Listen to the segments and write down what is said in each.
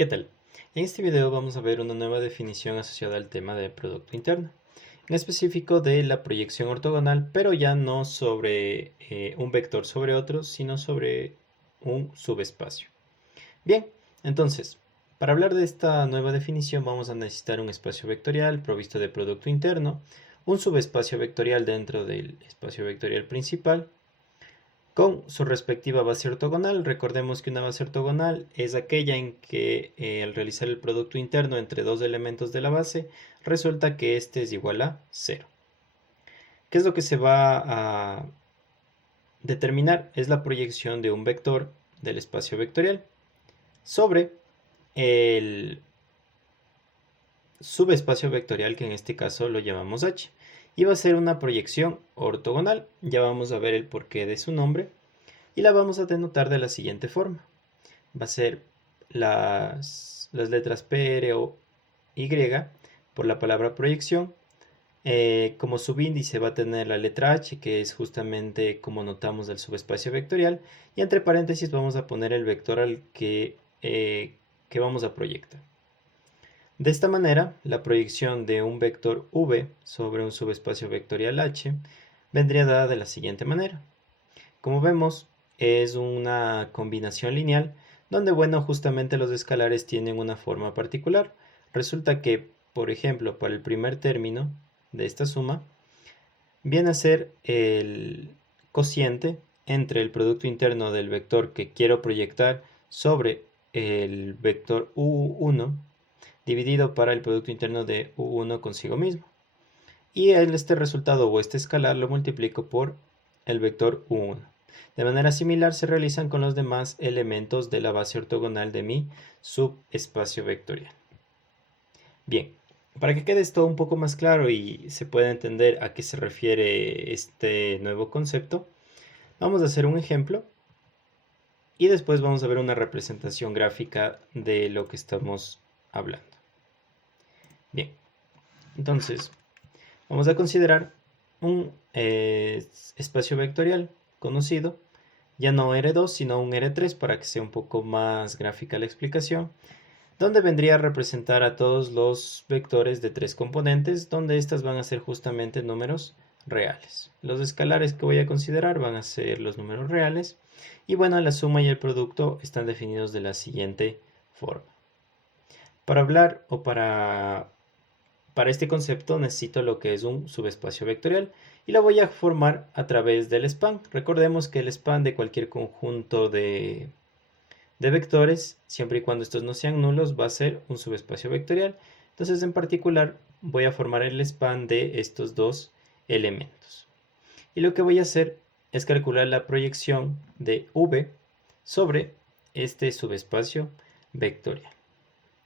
¿Qué tal? En este video vamos a ver una nueva definición asociada al tema del Producto Interno, en específico de la proyección ortogonal, pero ya no sobre un vector sobre otro, sino sobre un subespacio. Bien, entonces, para hablar de esta nueva definición vamos a necesitar un espacio vectorial provisto de producto interno, un subespacio vectorial dentro del espacio vectorial principal, con su respectiva base ortogonal. Recordemos que una base ortogonal es aquella en que al realizar el producto interno entre dos elementos de la base, resulta que este es igual a 0. ¿Qué es lo que se va a determinar? Es la proyección de un vector del espacio vectorial sobre el subespacio vectorial, que en este caso lo llamamos H. Y va a ser una proyección ortogonal. Ya vamos a ver el porqué de su nombre. Y la vamos a denotar de la siguiente forma. Va a ser las letras P, R o Y por la palabra proyección. Como subíndice va a tener la letra H, que es justamente como notamos del subespacio vectorial. Y entre paréntesis vamos a poner el vector al que vamos a proyectar. De esta manera, la proyección de un vector v sobre un subespacio vectorial H vendría dada de la siguiente manera. Como vemos, es una combinación lineal donde, bueno, justamente los escalares tienen una forma particular. Resulta que, por ejemplo, para el primer término de esta suma, viene a ser el cociente entre el producto interno del vector que quiero proyectar sobre el vector u1 dividido para el producto interno de u1 consigo mismo. Y este resultado o este escalar lo multiplico por el vector u1. De manera similar se realizan con los demás elementos de la base ortogonal de mi subespacio vectorial. Bien, para que quede esto un poco más claro y se pueda entender a qué se refiere este nuevo concepto, vamos a hacer un ejemplo y después vamos a ver una representación gráfica de lo que estamos hablando. Bien, entonces vamos a considerar un espacio vectorial conocido, ya no R2 sino un R3 para que sea un poco más gráfica la explicación, donde vendría a representar a todos los vectores de tres componentes, donde estas van a ser justamente números reales. Los escalares que voy a considerar van a ser los números reales y bueno, la suma y el producto están definidos de la siguiente forma. Para hablar o para este concepto necesito lo que es un subespacio vectorial y lo voy a formar a través del span. Recordemos que el span de cualquier conjunto de vectores, siempre y cuando estos no sean nulos, va a ser un subespacio vectorial. Entonces, en particular, voy a formar el span de estos dos elementos. Y lo que voy a hacer es calcular la proyección de V sobre este subespacio vectorial.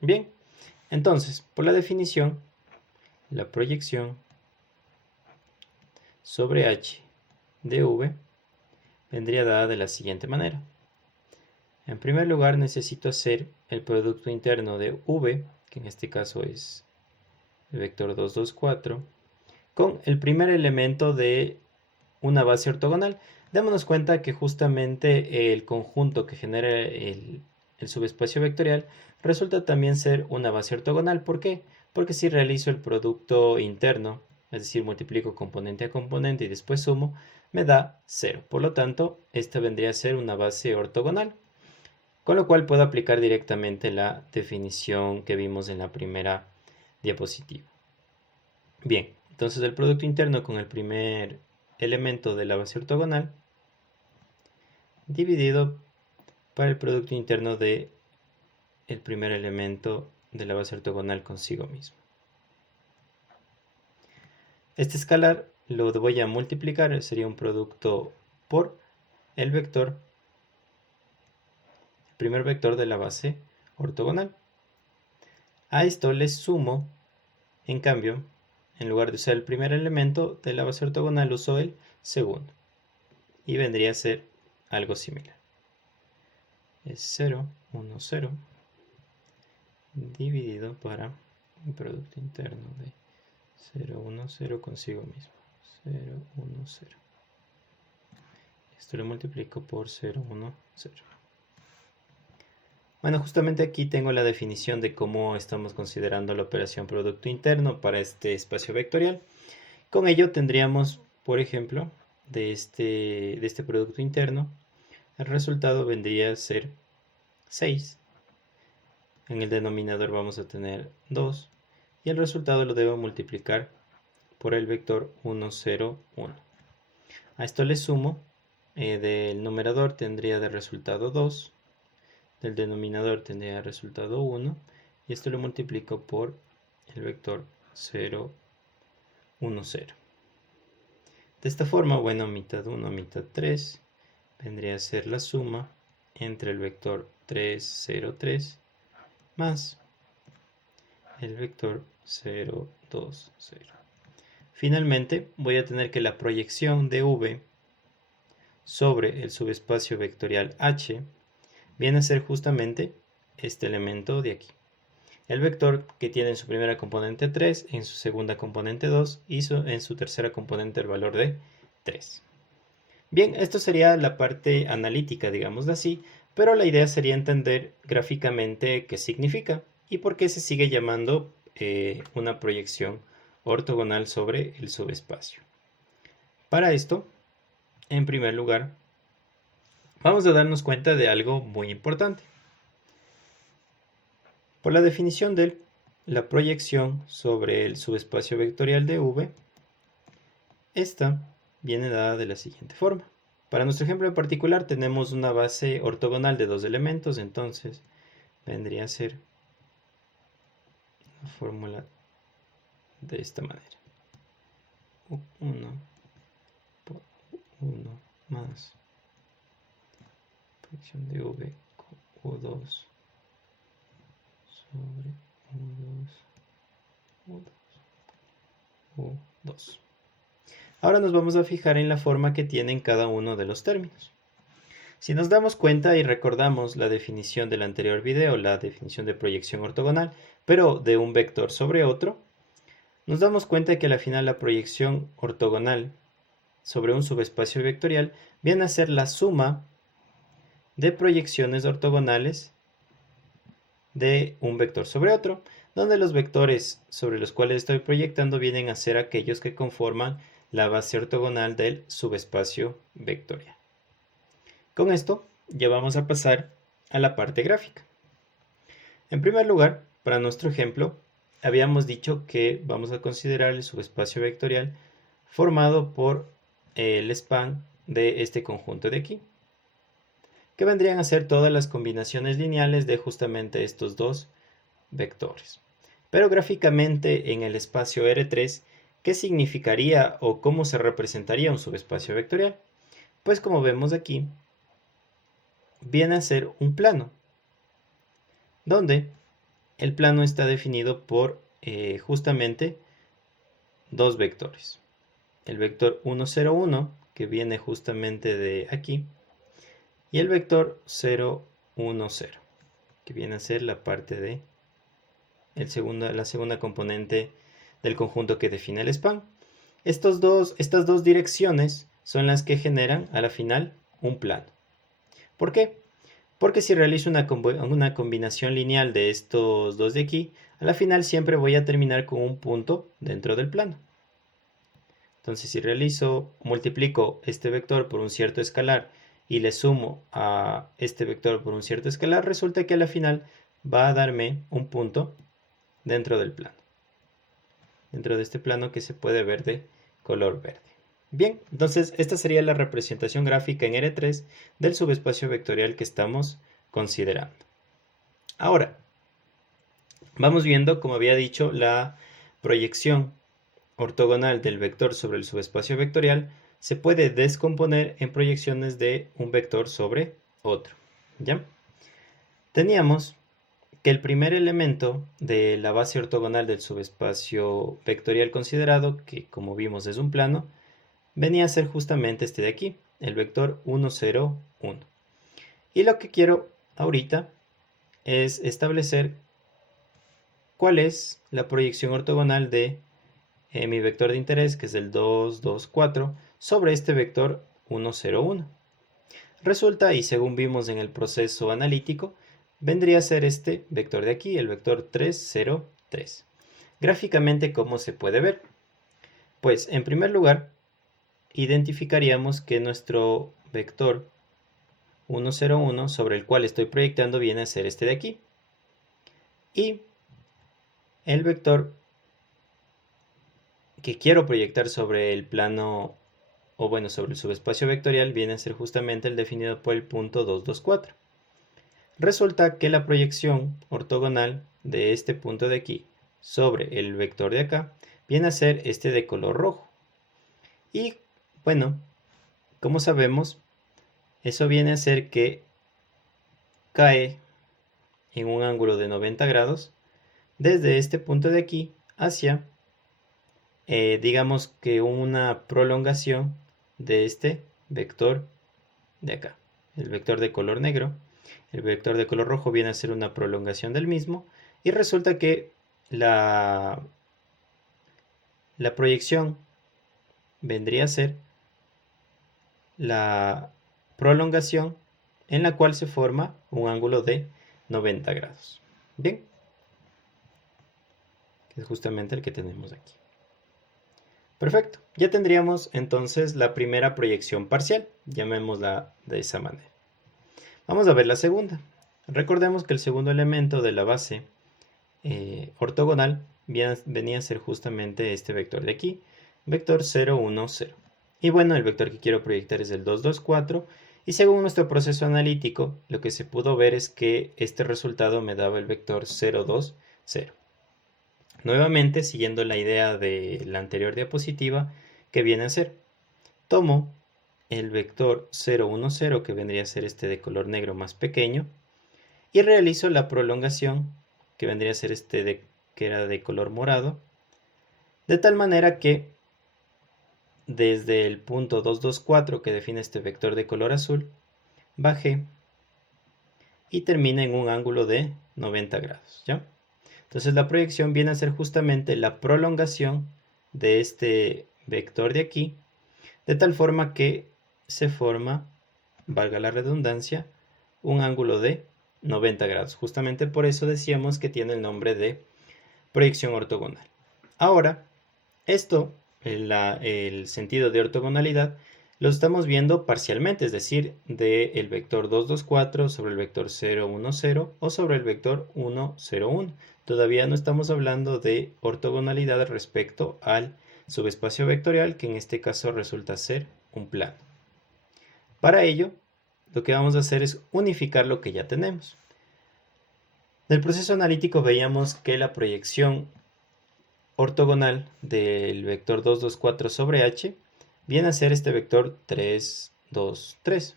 Bien, entonces, por la definición, la proyección sobre H de V vendría dada de la siguiente manera. En primer lugar necesito hacer el producto interno de V, que en este caso es el vector 2, 2, 4, con el primer elemento de una base ortogonal. Démonos cuenta que justamente el conjunto que genera el subespacio vectorial resulta también ser una base ortogonal. ¿Por qué? Porque si realizo el producto interno, es decir, multiplico componente a componente y después sumo, me da 0. Por lo tanto, esta vendría a ser una base ortogonal. Con lo cual puedo aplicar directamente la definición que vimos en la primera diapositiva. Bien, entonces el producto interno con el primer elemento de la base ortogonal dividido para el producto interno de el primer elemento de la base ortogonal consigo mismo. Este escalar lo voy a multiplicar, sería un producto por el vector, el primer vector de la base ortogonal. A esto le sumo, en cambio, en lugar de usar el primer elemento de la base ortogonal, uso el segundo. Y vendría a ser algo similar. Es 0, 1, 0 dividido para un producto interno de 0, 1, 0 consigo mismo. 0, 1, 0. Esto lo multiplico por 0, 1, 0. Bueno, justamente aquí tengo la definición de cómo estamos considerando la operación producto interno para este espacio vectorial. Con ello tendríamos, por ejemplo, de este producto interno, el resultado vendría a ser 6. En el denominador vamos a tener 2 y el resultado lo debo multiplicar por el vector 1, 0, 1. A esto le sumo, del numerador tendría de resultado 2, del denominador tendría de resultado 1 y esto lo multiplico por el vector 0, 1, 0. De esta forma, bueno, mitad 1, mitad 3 vendría a ser la suma entre el vector 3, 0, 3 más el vector 0, 2, 0. Finalmente, voy a tener que la proyección de V sobre el subespacio vectorial H viene a ser justamente este elemento de aquí. El vector que tiene en su primera componente 3, en su segunda componente 2 y en su tercera componente el valor de 3. Bien, esto sería la parte analítica, digamos así, pero la idea sería entender gráficamente qué significa y por qué se sigue llamando una proyección ortogonal sobre el subespacio. Para esto, en primer lugar, vamos a darnos cuenta de algo muy importante. Por la definición de la proyección sobre el subespacio vectorial de V, esta viene dada de la siguiente forma. Para nuestro ejemplo en particular tenemos una base ortogonal de dos elementos, entonces vendría a ser la fórmula de esta manera. U1 por U1 más proyección de V con U2 sobre U2. Ahora nos vamos a fijar en la forma que tienen cada uno de los términos. Si nos damos cuenta y recordamos la definición del anterior video, la definición de proyección ortogonal, pero de un vector sobre otro, nos damos cuenta que al final la proyección ortogonal sobre un subespacio vectorial viene a ser la suma de proyecciones ortogonales de un vector sobre otro, donde los vectores sobre los cuales estoy proyectando vienen a ser aquellos que conforman la base ortogonal del subespacio vectorial. Con esto ya vamos a pasar a la parte gráfica. En primer lugar, para nuestro ejemplo, habíamos dicho que vamos a considerar el subespacio vectorial formado por el span de este conjunto de aquí, que vendrían a ser todas las combinaciones lineales de justamente estos dos vectores. Pero gráficamente en el espacio R3, ¿qué significaría o cómo se representaría un subespacio vectorial? Pues como vemos aquí, viene a ser un plano, donde el plano está definido por justamente dos vectores. El vector 1, 0, 1, que viene justamente de aquí, y el vector 0, 1, 0, que viene a ser la parte de la segunda componente del conjunto que define el span. Estas dos direcciones son las que generan a la final un plano. ¿Por qué? Porque si realizo una combinación lineal de estos dos de aquí, a la final siempre voy a terminar con un punto dentro del plano. Entonces si multiplico este vector por un cierto escalar y le sumo a este vector por un cierto escalar, resulta que a la final va a darme un punto dentro del plano. Dentro de este plano que se puede ver de color verde. Bien, entonces esta sería la representación gráfica en R3 del subespacio vectorial que estamos considerando. Ahora, vamos viendo, como había dicho, la proyección ortogonal del vector sobre el subespacio vectorial se puede descomponer en proyecciones de un vector sobre otro. ¿Ya? Teníamos que el primer elemento de la base ortogonal del subespacio vectorial considerado, que como vimos es un plano, venía a ser justamente este de aquí, el vector 1, 0, 1. Y lo que quiero ahorita es establecer cuál es la proyección ortogonal de mi vector de interés, que es el 2, 2, 4, sobre este vector 1, 0, 1. Resulta, y según vimos en el proceso analítico, vendría a ser este vector de aquí, el vector 3, 0, 3. Gráficamente, ¿cómo se puede ver? Pues, en primer lugar, identificaríamos que nuestro vector 1, 0, 1, sobre el cual estoy proyectando, viene a ser este de aquí. Y el vector que quiero proyectar sobre el plano, o bueno, sobre el subespacio vectorial, viene a ser justamente el definido por el punto 2, 2, 4. Resulta que la proyección ortogonal de este punto de aquí sobre el vector de acá viene a ser este de color rojo. Y bueno, como sabemos, eso viene a ser que cae en un ángulo de 90 grados desde este punto de aquí hacia, digamos que una prolongación de este vector de acá, el vector de color negro. El vector de color rojo viene a ser una prolongación del mismo, y resulta que la proyección vendría a ser la prolongación en la cual se forma un ángulo de 90 grados. Bien, que es justamente el que tenemos aquí. Perfecto, ya tendríamos entonces la primera proyección parcial, llamémosla de esa manera. Vamos a ver la segunda. Recordemos que el segundo elemento de la base ortogonal venía a ser justamente este vector de aquí, vector 0, 1, 0. Y bueno, el vector que quiero proyectar es el 2, 2, 4, y según nuestro proceso analítico, lo que se pudo ver es que este resultado me daba el vector 0, 2, 0. Nuevamente, siguiendo la idea de la anterior diapositiva, ¿qué viene a ser? Tomo el vector 0, 1, 0, que vendría a ser este de color negro más pequeño, y realizo la prolongación, que vendría a ser este que era de color morado, de tal manera que desde el punto 2, 2, 4, que define este vector de color azul, bajé y termina en un ángulo de 90 grados, ¿ya? Entonces la proyección viene a ser justamente la prolongación de este vector de aquí, de tal forma que se forma, valga la redundancia, un ángulo de 90 grados. Justamente por eso decíamos que tiene el nombre de proyección ortogonal. Ahora, esto, el sentido de ortogonalidad, lo estamos viendo parcialmente, es decir, del vector 2, 2, 4 sobre el vector 0, 1, 0 o sobre el vector 1, 0, 1. Todavía no estamos hablando de ortogonalidad respecto al subespacio vectorial, que en este caso resulta ser un plano. Para ello, lo que vamos a hacer es unificar lo que ya tenemos. Del proceso analítico veíamos que la proyección ortogonal del vector 2, 2, 4 sobre h viene a ser este vector 3, 2, 3,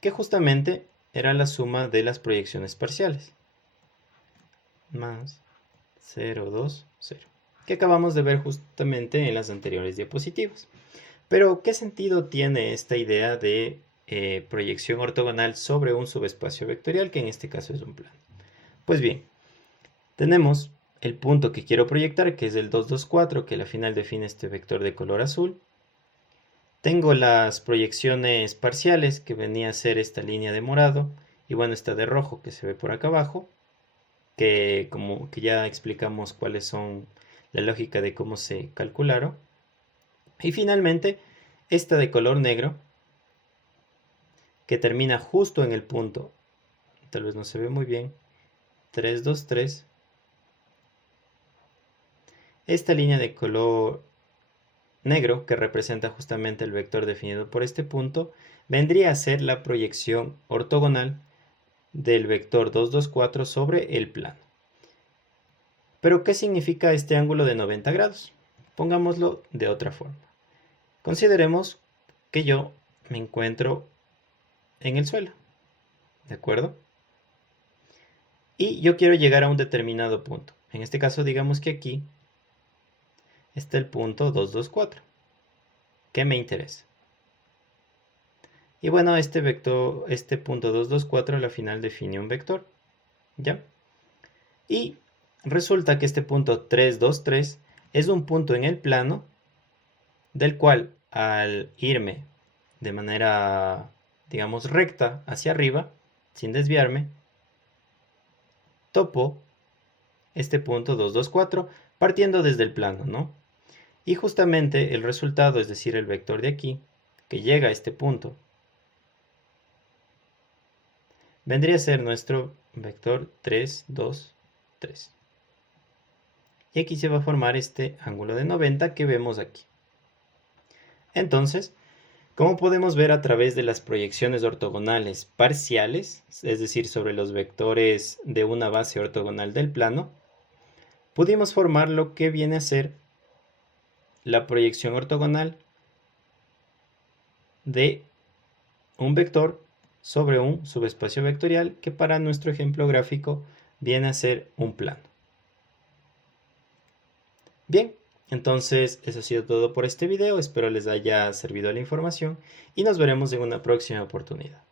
que justamente era la suma de las proyecciones parciales, más 0, 2, 0, que acabamos de ver justamente en las anteriores diapositivas. Pero, ¿qué sentido tiene esta idea de proyección ortogonal sobre un subespacio vectorial, que en este caso es un plano? Pues bien, tenemos el punto que quiero proyectar, que es el 2, 2, 4, que al final define este vector de color azul. Tengo las proyecciones parciales, que venía a ser esta línea de morado, y bueno, esta de rojo que se ve por acá abajo, que como que ya explicamos cuáles son la lógica de cómo se calcularon. Y finalmente, esta de color negro, que termina justo en el punto, tal vez no se ve muy bien, 3, 2, 3. Esta línea de color negro, que representa justamente el vector definido por este punto, vendría a ser la proyección ortogonal del vector 2, 2, 4 sobre el plano. Pero, ¿qué significa este ángulo de 90 grados? Pongámoslo de otra forma. Consideremos que yo me encuentro en el suelo, ¿de acuerdo? Y yo quiero llegar a un determinado punto. En este caso, digamos que aquí está el punto 2, 2, 4. ¿Qué me interesa? Y bueno, este vector, este punto 2, 2, 4 a la final define un vector, ¿ya? Y resulta que este punto 3, 2, 3 es un punto en el plano del cual, al irme de manera, digamos, recta hacia arriba, sin desviarme, topo este punto 2, 2, 4, partiendo desde el plano, ¿no? Y justamente el resultado, es decir, el vector de aquí, que llega a este punto, vendría a ser nuestro vector 3, 2, 3. Y aquí se va a formar este ángulo de 90 que vemos aquí. Entonces, como podemos ver a través de las proyecciones ortogonales parciales, es decir, sobre los vectores de una base ortogonal del plano, pudimos formar lo que viene a ser la proyección ortogonal de un vector sobre un subespacio vectorial que para nuestro ejemplo gráfico viene a ser un plano. Bien, entonces eso ha sido todo por este video, espero les haya servido la información y nos veremos en una próxima oportunidad.